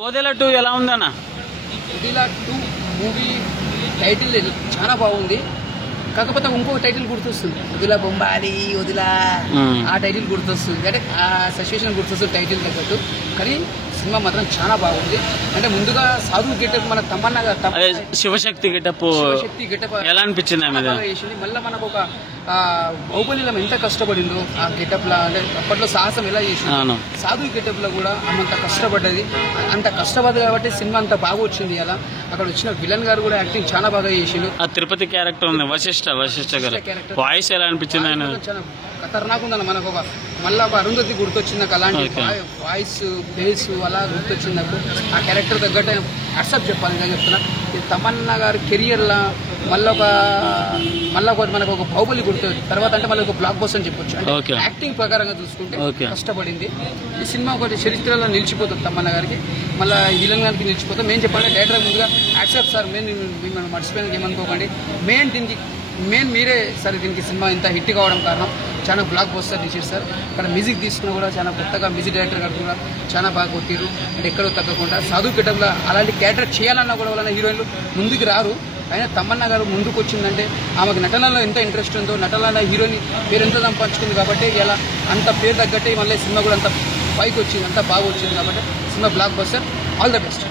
ఓదెల 2 ఎలా ఉందన్న? Odela 2 movie title చాలా బాగుంది. కాకపోతే ఇంకో టైటిల్ గుర్తొస్తుంది, ఓదెల బొంబాలి ఓదెల, ఆ టైటిల్ గుర్తొస్తుంది. అంటే ఆ సిచ్యువేషన్ గుర్తొస్తుంది టైటిల్ తగ్గట్టు. కానీ సినిమా మాత్రం చాలా బాగుంది. అంటే ముందుగా సాధు గెటప్ మన తమన్నా శివశక్తి గెటప్ ఎలా అనిపించింది? మళ్ళీ మనకు ఒక బాహుబలిలో ఎంత కష్టపడిందో ఆ గెటప్ లా, అంటే అప్పట్లో సాహసం ఎలా చేసింది, సాధు గెటప్ లో కూడా అంత కష్టపడ్డది. అంత కష్టపడ్డది కాబట్టి సినిమా అంత బాగా వచ్చింది. అలా అక్కడ వచ్చిన విలన్ గారు కూడా యాక్టింగ్ చాలా బాగా చేసిండు. ఆ తిరుపతి క్యారెక్టర్ ఉంది, వశిష్ఠ గారు వాయిస్ ఎలా అనిపించింది? ఆయన చాలా ఖతర్నాక్ ఉందన్న. మనకు ఒక మళ్ళీ ఒక అరుంధతి గుర్తొచ్చింది నాకు. అలాంటి వాయిస్ బేస్ అలా గుర్తొచ్చింది నాకు. ఆ క్యారెక్టర్ తగ్గట్టు యాక్సెప్ట్ చెప్పాలి. నేను చెప్తున్నా, ఇది తమన్నా గారి కెరియర్ లా మళ్ళీ ఒక మనకు ఒక బాహుబలి గుర్తు తర్వాత అంటే మళ్ళీ ఒక బ్లాక్ బస్టర్ అని చెప్పొచ్చు. అంటే యాక్టింగ్ ప్రకారంగా చూసుకుంటే కష్టపడింది. ఈ సినిమా ఒకటి చరిత్రలో నిలిచిపోతుంది. తమన్నా గారికి మళ్ళీ విలన్ గారికి నిలిచిపోతాం. మేము చెప్పాలంటే డైరెక్టర్ ముందుగా యాక్సెప్ట్ సార్, మిమ్మల్ని మర్చిపోయిన ఏమనుకోకండి. మెయిన్ మీరే సార్ దీనికి సినిమా ఇంత హిట్ కావడం కారణం. చాలా బ్లాక్ బస్టర్ తీసారు సార్. ఇక్కడ మ్యూజిక్ తీసుకున్నా కూడా చాలా కొత్తగా మ్యూజిక్ డైరెక్టర్ గారు కూడా చాలా బాగా కొట్టిరు. అంటే ఎక్కడో తగ్గకుండా సాధు గెటప్లో అలాంటి క్యారెక్టర్ చేయాలన్నా కూడా వాళ్ళ హీరోయిన్లు ముందుకు రారు. అయినా తమన్నా గారు ముందుకు వచ్చిందంటే ఆమెకు నటనలో ఎంత ఇంట్రెస్ట్ ఉందో, నటనలో హీరోయిన్ పేరు ఎంత సంపాదించుకుంది కాబట్టి ఇలా అంత పేరు తగ్గట్టే మళ్ళీ సినిమా కూడా అంత పైకి వచ్చింది, అంత బాగా వచ్చింది కాబట్టి cinema block buster. All the best.